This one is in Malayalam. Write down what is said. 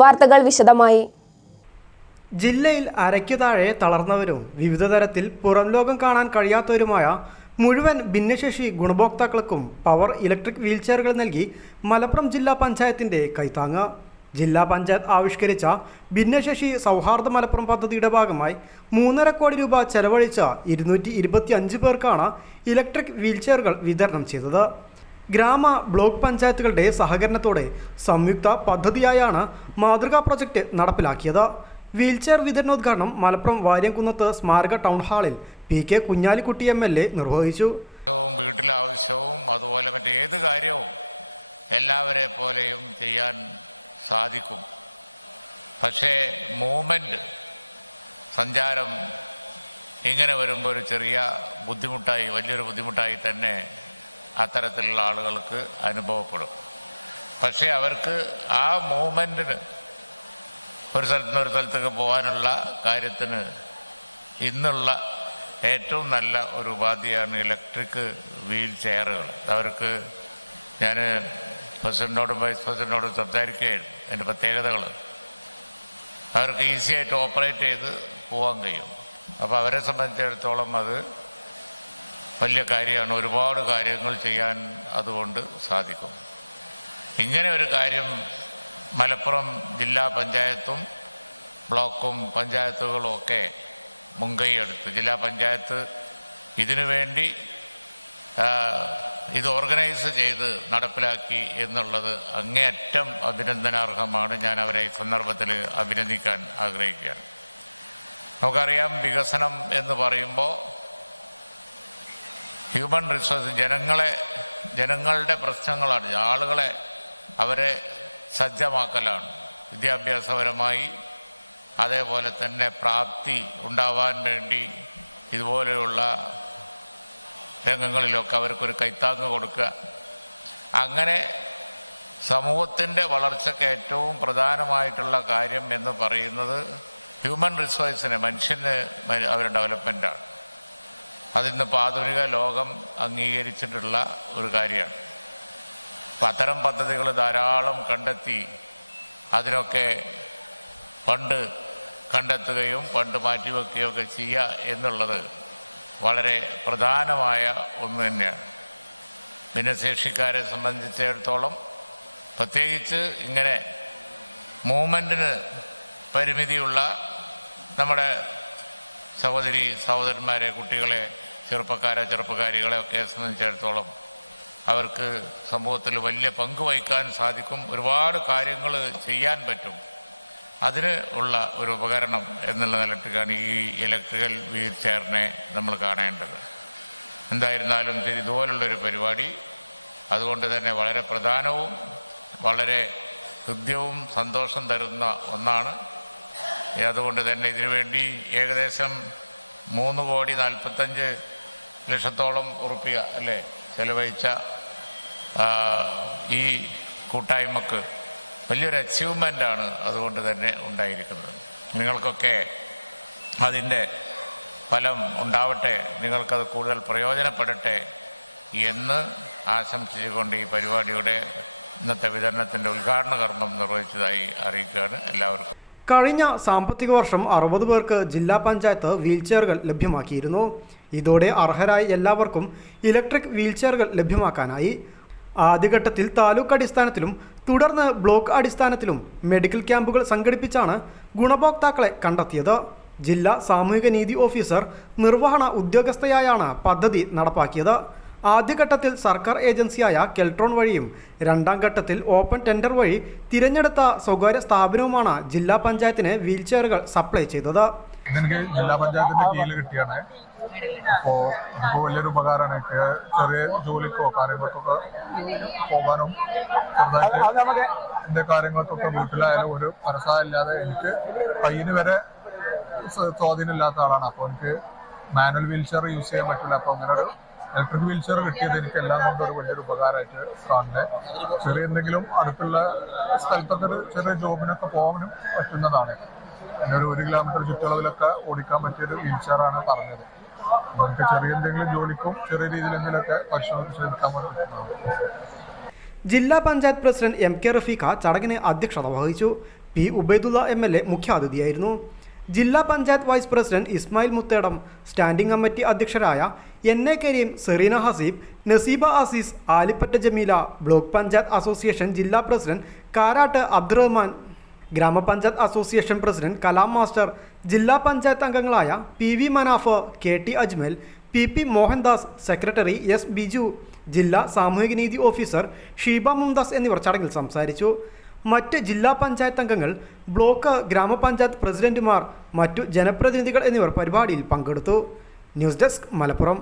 വാർത്തകൾ വിശദമായി. ജില്ലയിൽ അരയ്ക്കു താഴെ തളർന്നവരും വിവിധ തരത്തിൽ പുറം ലോകം കാണാൻ കഴിയാത്തവരുമായ മുഴുവൻ ഭിന്നശേഷി ഗുണഭോക്താക്കൾക്കും പവർ ഇലക്ട്രിക് വീൽചെയറുകൾ നൽകി മലപ്പുറം ജില്ലാ പഞ്ചായത്തിന്റെ കൈത്താങ്ങ്. ജില്ലാ പഞ്ചായത്ത് ആവിഷ്കരിച്ച ഭിന്നശേഷി സൗഹാർദ്ദ മലപ്പുറം പദ്ധതിയുടെ ഭാഗമായി മൂന്നര കോടി രൂപ ചെലവഴിച്ച ഇരുന്നൂറ്റി ഇരുപത്തി അഞ്ച് പേർക്കാണ് ഇലക്ട്രിക് വീൽചെയറുകൾ വിതരണം ചെയ്തത്. ഗ്രാമ ബ്ലോക്ക് പഞ്ചായത്തുകളുടെ സഹകരണത്തോടെ സംയുക്ത പദ്ധതിയായാണ് മാതൃകാ പ്രൊജക്ട് നടപ്പിലാക്കിയത്. വീൽചെയർ വിതരണോദ്ഘാടനം മലപ്പുറം വാര്യംകുന്നത്ത് സ്മാരക ടൗൺ ഹാളിൽ P K Kunhalikutty M L A നിർവഹിച്ചു. വീട്ടിലാവശ്യവും അതുപോലെ മറ്റേത് കാര്യവും എല്ലാവരെ പോലെയും ചെയ്യാൻ സാധിക്കും. പക്ഷേ മൂവ്മെന്റ് സഞ്ചാരം ഇങ്ങനെ വരുമ്പോൾ ഒരു ചെറിയ ബുദ്ധിമുട്ടായി വലിയൊരു ബുദ്ധിമുട്ടായി തന്നെ അത്തരത്തിലുള്ള ആളുകൾക്ക് അനുഭവപ്പെടും. പക്ഷേ അവർക്ക് ആ മൂമെന്റിന് ഒരു സ്ഥലത്ത് നിന്ന് ഒരു സ്ഥലത്തേക്ക് പോകാനുള്ള കാര്യത്തിന് ഇന്നുള്ള ഏറ്റവും നല്ല ഒരു ഉപാധിയാണ് ഇലക്ട്രിക് വീൽ ചെയറുകൾ. അവർക്ക് ഞാൻ പ്രസിഡന്റോടും വൈസ് പ്രസിഡന്റോടും സംസാരിക്കുകയായിരുന്നു അതിന്റെ പ്രത്യേകതകൾ. അവർക്ക് ഈസിയായിട്ട് ഓപ്പറേറ്റ് ചെയ്ത് പോകാൻ കഴിയും. അപ്പോൾ അവരെ സംബന്ധിച്ചിടത്തോളം അത് വലിയ കാര്യമാണ്. ഒരുപാട് കാര്യങ്ങൾ ചെയ്യാൻ അതുകൊണ്ട് സാധിക്കും. ഇങ്ങനെ ഒരു കാര്യം മലപ്പുറം ജില്ലാ പഞ്ചായത്തും ബ്ലോക്കും പഞ്ചായത്തുകളും ഒക്കെ മുൻകൈയെടുത്ത് ജില്ലാ പഞ്ചായത്ത് ഇതിനു വേണ്ടി ഇത് ഓർഗനൈസ് ചെയ്ത് നടപ്പിലാക്കി എന്നുള്ളത് അങ്ങേയറ്റം അഭിനന്ദനാർഹമാണ്. ഞാൻ അവരെ ഈ സന്ദർഭത്തിൽ അഭിനന്ദിക്കാൻ ആഗ്രഹിക്കുകയാണ്. നമുക്കറിയാം വികസനം എന്ന് പറയുമ്പോൾ ഹ്യൂമൻ റിസോഴ്സ് ജനങ്ങളെ ജനങ്ങളുടെ പ്രശ്നങ്ങളാണ് ആളുകളെ അവരെ സജ്ജമാക്കലാണ്. വിദ്യാഭ്യാസപരമായി അതേപോലെ തന്നെ പ്രാപ്തി ഉണ്ടാവാൻ വേണ്ടി ഇതുപോലെയുള്ള രംഗങ്ങളിലൊക്കെ അവർക്കൊരു കൈത്താങ്ങ് കൊടുക്കുക. അങ്ങനെ സമൂഹത്തിന്റെ വളർച്ചയ്ക്ക് ഏറ്റവും പ്രധാനമായിട്ടുള്ള കാര്യം എന്ന് പറയുന്നത് ഹ്യൂമൻ റിസോഴ്സിന് മനുഷ്യന് അവർ ഡെവലപ്മെന്റാണ് അതിന്നിപ്പോൾ ആധുനിക ലോകം അംഗീകരിച്ചിട്ടുള്ള ഒരു കാര്യമാണ്. അത്തരം പദ്ധതികൾ ധാരാളം കണ്ടെത്തി അതിനൊക്കെ ഫണ്ട് കണ്ടെത്തുകയും ഫണ്ട് മാറ്റിവെക്കുകയും ഒക്കെ ചെയ്യുക എന്നുള്ളത് വളരെ പ്രധാനമായ ഒന്ന് തന്നെയാണ്. ഭിന്നശേഷിക്കാരെ സംബന്ധിച്ചിടത്തോളം പ്രത്യേകിച്ച് ഇങ്ങനെ മൂവ്മെന്റിന് പരിമിതിയുള്ള നമ്മുടെ സഹോദരി സഹോദരന്മാരെ കുട്ടികളെ ചെറുപ്പക്കാരെ ചെറുപ്പക്കാരികളെ ഒക്കെ സംബന്ധിച്ചിടത്തോളം അവർക്ക് സമൂഹത്തിൽ വലിയ പങ്ക് വഹിക്കാൻ സാധിക്കും. ഒരുപാട് കാര്യങ്ങൾ ചെയ്യാൻ പറ്റും. അതിന് ഉള്ള ഒരു ഉപകരണം എന്നുള്ള നിലക്കാണ് ഈ ഇലക്ട്രിക്കൽ വീൽ ചെയറിനെ നമ്മൾ കാണേണ്ടത്. എന്തായിരുന്നാലും ശരി ഇതുപോലുള്ളൊരു പരിപാടി അതുകൊണ്ട് തന്നെ വളരെ പ്രധാനവും വളരെ ഹൃദ്യവും സന്തോഷം തരുന്ന ഒന്നാണ്. അതുകൊണ്ട് തന്നെ ഇതിനുവേണ്ടി ഏകദേശം മൂന്ന് കോടി നാൽപ്പത്തഞ്ച് ലക്ഷത്തോളം ഉറുപ്പിക അല്ലേ ചെലവഴിച്ച ഈ കൂട്ടായ്മക്ക് വലിയൊരു അച്ചീവ്മെന്റാണ് അതുകൊണ്ട് തന്നെ ഉണ്ടായിരിക്കുന്നത്. നിങ്ങൾക്കൊക്കെ അതിന്റെ ഫലം ഉണ്ടാവട്ടെ നിങ്ങൾക്കത് കൂടുതൽ പ്രയോജനപ്പെടട്ടെ എന്ന് ആശംസിച്ചുകൊണ്ട് ഈ പരിപാടിയുടെ ഇന്നത്തെ വിതരണത്തിന്റെ ഉദ്ഘാടന കർമ്മം നിർവഹിച്ചതായി അറിയിക്കുകയാണ് എല്ലാവർക്കും. കഴിഞ്ഞ സാമ്പത്തിക വർഷം അറുപത് പേർക്ക് ജില്ലാ പഞ്ചായത്ത് വീൽചെയറുകൾ ലഭ്യമാക്കിയിരുന്നു. ഇതോടെ അർഹരായ എല്ലാവർക്കും ഇലക്ട്രിക് വീൽചെയറുകൾ ലഭ്യമാക്കാനായി. ആദ്യഘട്ടത്തിൽ താലൂക്ക് അടിസ്ഥാനത്തിലും തുടർന്ന് ബ്ലോക്ക് അടിസ്ഥാനത്തിലും മെഡിക്കൽ ക്യാമ്പുകൾ സംഘടിപ്പിച്ചാണ് ഗുണഭോക്താക്കളെ കണ്ടെത്തിയത്. ജില്ലാ സാമൂഹിക നീതി ഓഫീസർ നിർവഹണ ഉദ്യോഗസ്ഥയായാണ് പദ്ധതി നടപ്പാക്കിയത്. ആദ്യഘട്ടത്തിൽ സർക്കാർ ഏജൻസിയായ കെൽട്രോൺ വഴിയും രണ്ടാം ഘട്ടത്തിൽ ഓപ്പൺ ടെൻഡർ വഴി തിരഞ്ഞെടുത്ത സ്വകാര്യ സ്ഥാപനവുമാണ് ജില്ലാ പഞ്ചായത്തിന് വീൽചെയറുകൾ സപ്ലൈ ചെയ്തത്. ഇതെനിക്ക് ജില്ലാ പഞ്ചായത്തിന്റെ കീഴിൽ കിട്ടിയാണ്. അപ്പോ വലിയൊരു ഉപകാരമാണ്. ചെറിയ ജോലിക്കോ കാര്യങ്ങൾക്കൊക്കെ പോകാനും ചെറുതായിട്ട് എന്റെ കാര്യങ്ങൾക്കൊക്കെ വീട്ടിലായാലും ഒരു പരസഹായം ഇല്ലാതെ എനിക്ക് കയ്യിന് വരെ സ്വാധീനമില്ലാത്ത ആളാണ്. അപ്പോൾ എനിക്ക് മാനുവൽ വീൽ ചെയർ യൂസ് ചെയ്യാൻ പറ്റില്ല. അപ്പോൾ അങ്ങനെ ഒരു ഇലക്ട്രിക് വീൽ ചെയർ കിട്ടിയത് എനിക്ക് എല്ലാം കൊണ്ട് ഒരു വലിയൊരു ഉപകാരമായിട്ട് കാണുന്നത്. ചെറിയ എന്തെങ്കിലും അടുത്തുള്ള സ്ഥലത്തൊക്കെ ഒരു ചെറിയ ജോബിനൊക്കെ പോകാനും പറ്റുന്നതാണ്. എന്റെ ഒരു ഒരു കിലോമീറ്റർ ചുറ്റളവിലൊക്കെ ഓടിക്കാൻ പറ്റിയൊരു വീൽ ചെയറാണ് പറഞ്ഞത്. നമുക്ക് ചെറിയ എന്തെങ്കിലും ജോലിക്കും ചെറിയ രീതിയിൽ എന്തെങ്കിലുമൊക്കെ പരിശോധിച്ച് എടുക്കാൻ പറ്റുന്നതാണ്. ജില്ലാ panchayat president M K Rafeeqa ചടങ്ങിന് അധ്യക്ഷത വഹിച്ചു. P Ubaidulla M L A മുഖ്യാതിഥിയായിരുന്നു. ജില്ലാ panchayat vice president Ismail Muthedam standing committee അധ്യക്ഷരായ N A Kareem Sereena Haseeb Naseeba Azeez Alippatta Jameela block panchayat association ജില്ലാ പ്രസിഡന്റ് കാരാട്ട് അബ്ദുറഹ്മാൻ ഗ്രാമപഞ്ചായത്ത് അസോസിയേഷൻ പ്രസിഡന്റ് കലാം മാസ്റ്റർ ജില്ലാ പഞ്ചായത്ത് അംഗങ്ങളായ P V Manaf K T Ajmal P P Mohandas secretary S Biju ജില്ലാ സാമൂഹികനീതി ഓഫീസർ ഷീബ മുംദാസ് എന്നിവർ ചടങ്ങിൽ സംസാരിച്ചു. മറ്റ് ജില്ലാ പഞ്ചായത്ത് അംഗങ്ങൾ ബ്ലോക്ക് ഗ്രാമപഞ്ചായത്ത് പ്രസിഡന്റുമാർ മറ്റു ജനപ്രതിനിധികൾ എന്നിവർ പരിപാടിയിൽ പങ്കെടുത്തു. News desk Malappuram.